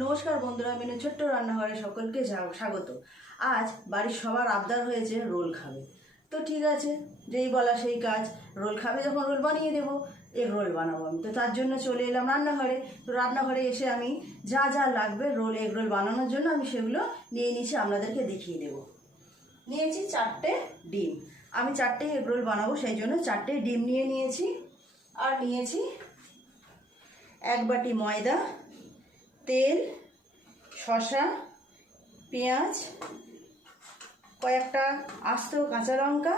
নমস্কার বন্ধুরা, মেনু ছোট্ট রান্নাঘরে সকলকে স্বাগত। আজ বাড়ির সবার আবদার হয়েছে রোল খাবে। তো ঠিক আছে, যেই বলা সেই কাজ। রোল খাবে যখন রোল বানিয়ে দেবো। এগ রোল বানাবো আমি, তো তার জন্য চলে এলাম রান্নাঘরে। তো রান্নাঘরে এসে আমি যা যা লাগবে এগ রোল বানানোর জন্য আমি সেগুলো নিয়ে নিয়েছি, আপনাদেরকে দেখিয়ে দেবো। নিয়েছি 4টে ডিম। আমি 4টে এগ রোল বানাবো, সেই জন্য 4টে ডিম নিয়ে নিয়েছি। আর নিয়েছি 1 বাটি ময়দা, তেল, শসা, পেঁয়াজ, কয়েকটা আস্ত কাঁচা লঙ্কা,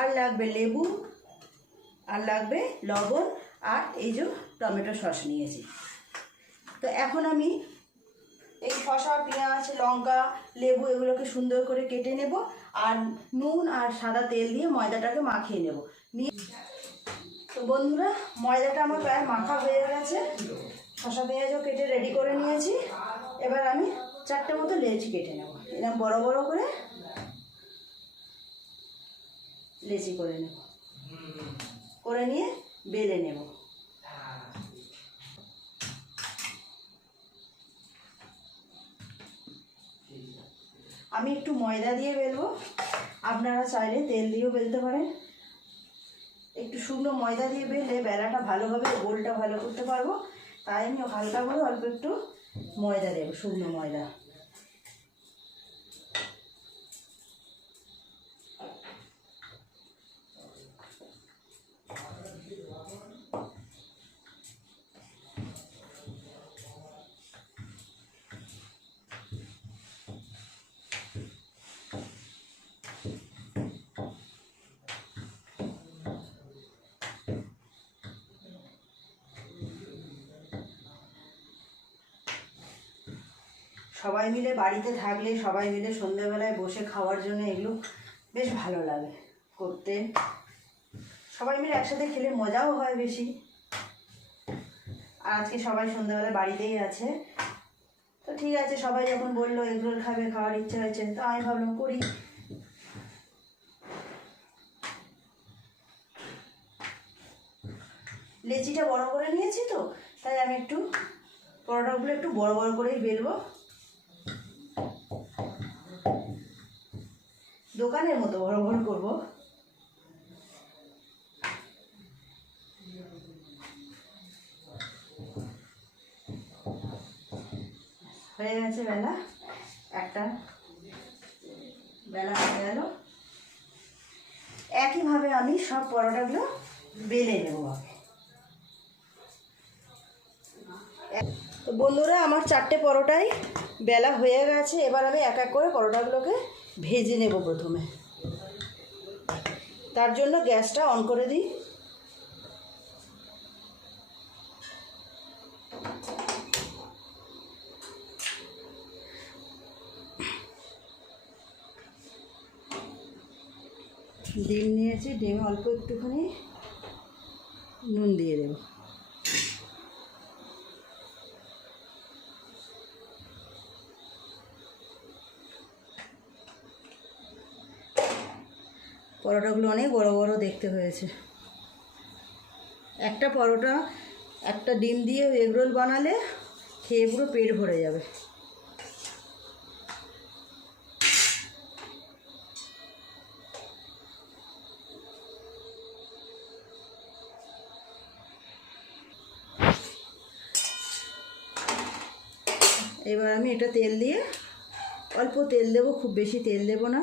আর লাগবে লেবু, আর লাগবে লবণ, আর এই যে টমেটো সস নিয়েছি। তো এখন আমি এই শসা, পেঁয়াজ, লঙ্কা, লেবু এগুলোকে সুন্দর করে কেটে নেব, আর নুন আর সাদা তেল দিয়ে ময়দাটাকে মাখিয়ে নেব। তো বন্ধুরা, ময়দাটা আমার প্রায় মাখা হয়ে গেছে। শসা পেঁয়াজও কেটে রেডি করে নিয়েছি। এবার আমি 4টে মতো লেচি কেটে নেব। এরকম বড় বড় করে লেচি করে নেব, করে নিয়ে বেলে নেব। আমি একটু ময়দা দিয়ে বেলবো, আপনারা চাইলে তেল দিয়েও বেলতে পারেন। একটু শুকনো ময়দা দিয়ে বেলে বেলাটা ভালোভাবে গোলটা ভালো করতে পারবো, তাই আমি হালকা করে অল্প একটু ময়দা দেবো, শুকনো ময়দা। সবাই মিলে বাড়িতে থাকলে, সবাই মিলে সন্ধ্যেবেলায় বসে খাওয়ার জন্য এগুলো বেশ ভালো লাগে করতে। সবাই মিলে একসাথে খেলে মজাও হয় বেশি। আর আজকে সবাই সন্ধ্যাবেলায় বাড়িতেই আছে, তো ঠিক আছে, সবাই যখন বললো এগ রোল খাবে, খাওয়ার ইচ্ছা হয়েছে, তো আমি ভাবলাম করি। লেচিটা বড় করে নিয়েছি, তো তাই আমি একটু পরোটাগুলো একটু বড় বড় করেই বেলবো, দোকানের মতো বড় বড় করবো। হয়ে গেছে বেলা, একটা বেলা হয়ে গেল। একইভাবে আমি সব পরোটাগুলো বেলে নেব। তো বন্ধুরা, আমার 4টে পরোটাই বেলা হয়ে গেছে। এবার আমি এক এক করে পরোটাগুলোকে ভেজে নেব প্রথমে। তার জন্য গ্যাসটা অন করে দিই। ডিম নিয়েছি, ডিমে অল্প একটুখানি নুন দিয়ে দেব। পরোটাগুলো অনেক বড় বড় দেখতে হয়েছে। একটা পরোটা, একটা ডিম দিয়ে এগ রোল বানালে খেয়ে পুরো পেট ভরে যাবে। এবার আমি এটা তেল দিয়ে, অল্প তেল দেবো, খুব বেশি তেল দেবো না।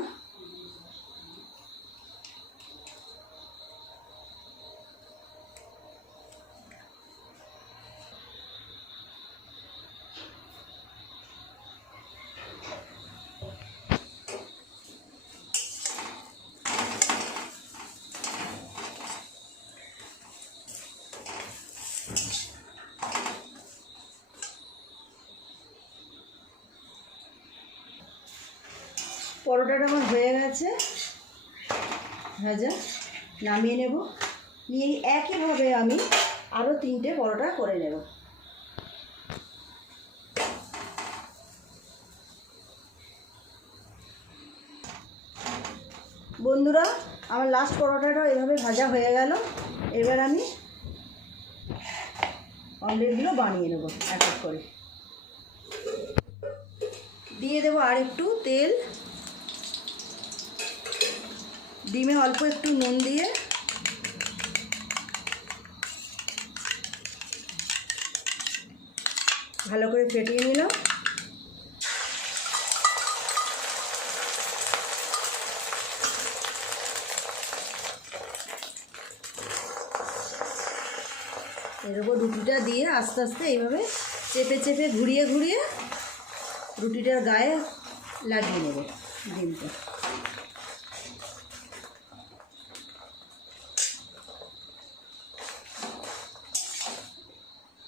পরোটাটা আমার হয়ে গেছে ভাজা, নামিয়ে নেব। নিয়ে একইভাবে আমি আরও 3টে পরোটা করে নেব। বন্ধুরা, আমার লাস্ট পরোটাটা এভাবে ভাজা হয়ে গেল। এবার আমি অমলেটগুলো বানিয়ে নেব এক এক করে। দিয়ে দেবো আর একটু তেল, ডিমে অল্প একটু নুন দিয়ে ভালো করে ফেটিয়ে নিলাম। এর উপর রুটিটা দিয়ে আস্তে আস্তে এইভাবে চেপে চেপে ঘুরিয়ে ঘুরিয়ে রুটিটার গায়ে লাগিয়ে নেব ডিমটা।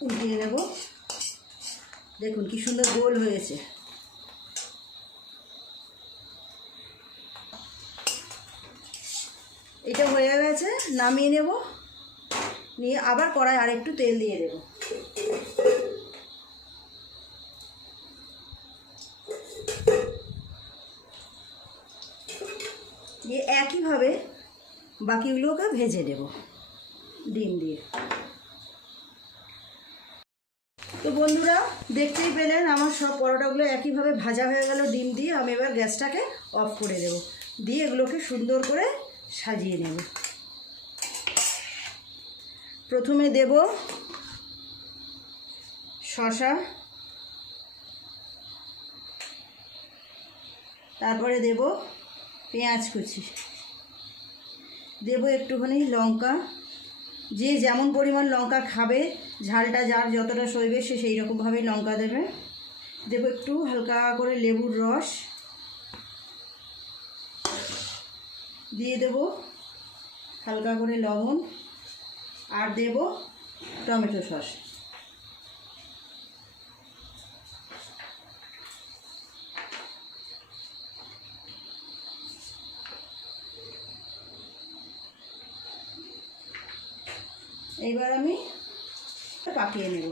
উল্টিয়ে নেব। দেখুন কি সুন্দর গোল হয়েছে। এটা হয়ে গেছে, নামিয়ে নেব। নিয়ে আবার কড়াই আর একটু তেল দিয়ে দেব। দিয়ে একইভাবে বাকিগুলোকে ভেজে দেব ডিম দিয়ে। তো বন্ধুরা দেখতেই পেলেন আমার সব পরোটাগুলো একইভাবে ভাজা হয়ে গেল ডিম দিয়ে। আমি এবার গ্যাসটাকে অফ করে দেব, দিয়ে এগুলোকে সুন্দর করে সাজিয়ে নেব। প্রথমে দেব শসা, তারপরে দেব পেঁয়াজ কুচি, দেব একটুখানি লঙ্কা, যে যেমন পরিমাণ লঙ্কা খাবে, ঝালটা যার যতটা সইবে সে সেই রকমভাবেই লঙ্কা দেবে। দেব একটু হালকা করে লেবুর রস, দিয়ে দেব হালকা করে লবণ, আর দেব টমেটো সস। এইবার আমি পাকিয়ে নেব।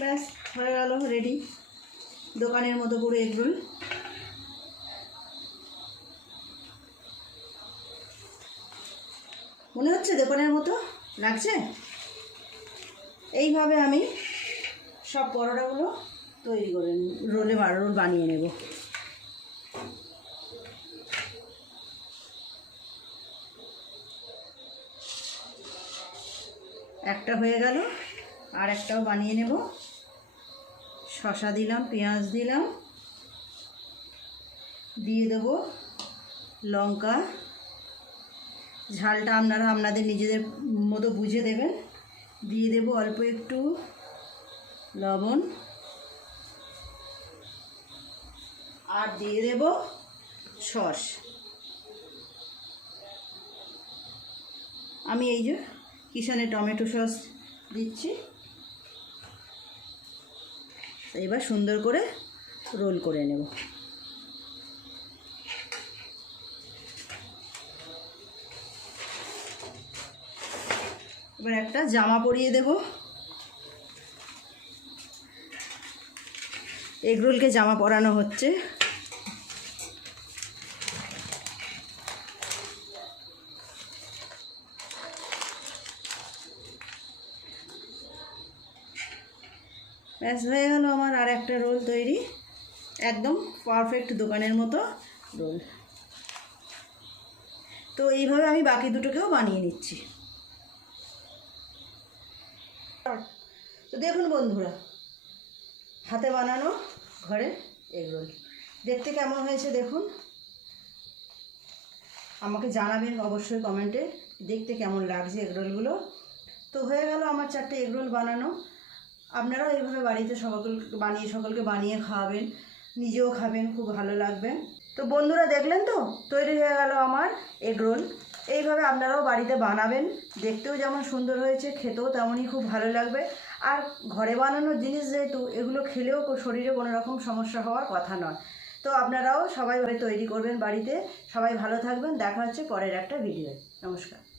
ব্যাস হয়ে গেল রেডি দোকানের মতো পুরো এগরোল। মনে হচ্ছে দোকানের মতো লাগছে। এইভাবে আমি সব পরোটাগুলো তৈরি করে রোল বানিয়ে নেব। একটা হয়ে গেল, আর একটাও বানিয়ে নেব। শসা দিলাম, পেঁয়াজ দিলাম, দিয়ে দেব লঙ্কা, ঝালটা আপনারা আপনাদের নিজেদের মতো বুঝে দেবেন। দিয়ে দেব অল্প একটু লবণ, আর দিয়ে দেব সস। আমি এই যে কিষানের টমেটো সস দিচ্ছি। এবার সুন্দর করে রোল করে নেব। এবার একটা জামা পরিয়ে দেব। এগরোলকে জামা পরানো হচ্ছে। ব্যাস হয়ে গেল আমার আর একটা রোল তৈরি, একদম পারফেক্ট দোকানের মতো রোল। তো এইভাবে আমি বাকি দুটোকেও বানিয়ে নিচ্ছি। তো দেখুন বন্ধুরা, হাতে বানানো ঘরে এগরোল দেখতে কেমন হয়েছে দেখুন। আমাকে জানাবেন অবশ্যই কমেন্টে দেখতে কেমন লাগছে এগরোলগুলো। তো হয়ে গেল আমার 4টে এগরোল বানানো। আপনারাও এইভাবে বাড়িতে সকলকে বানিয়ে খাওয়াবেন, নিজেও খাবেন, খুব ভালো লাগবে। তো বন্ধুরা দেখলেন তো, তৈরি হয়ে গেল আমার এগরোল। এইভাবে আপনারাও বাড়িতে বানাবেন, দেখতেও যেমন সুন্দর হয়েছে খেতেও তেমনই খুব ভালো লাগবে। আর ঘরে বানানোর জিনিস যেহেতু, এগুলো খেলেও শরীরে কোনো রকম সমস্যা হওয়ার কথা নয়। তো আপনারাও সবাই তৈরি করবেন বাড়িতে। সবাই ভালো থাকবেন, দেখা হচ্ছে পরের একটা ভিডিও। নমস্কার।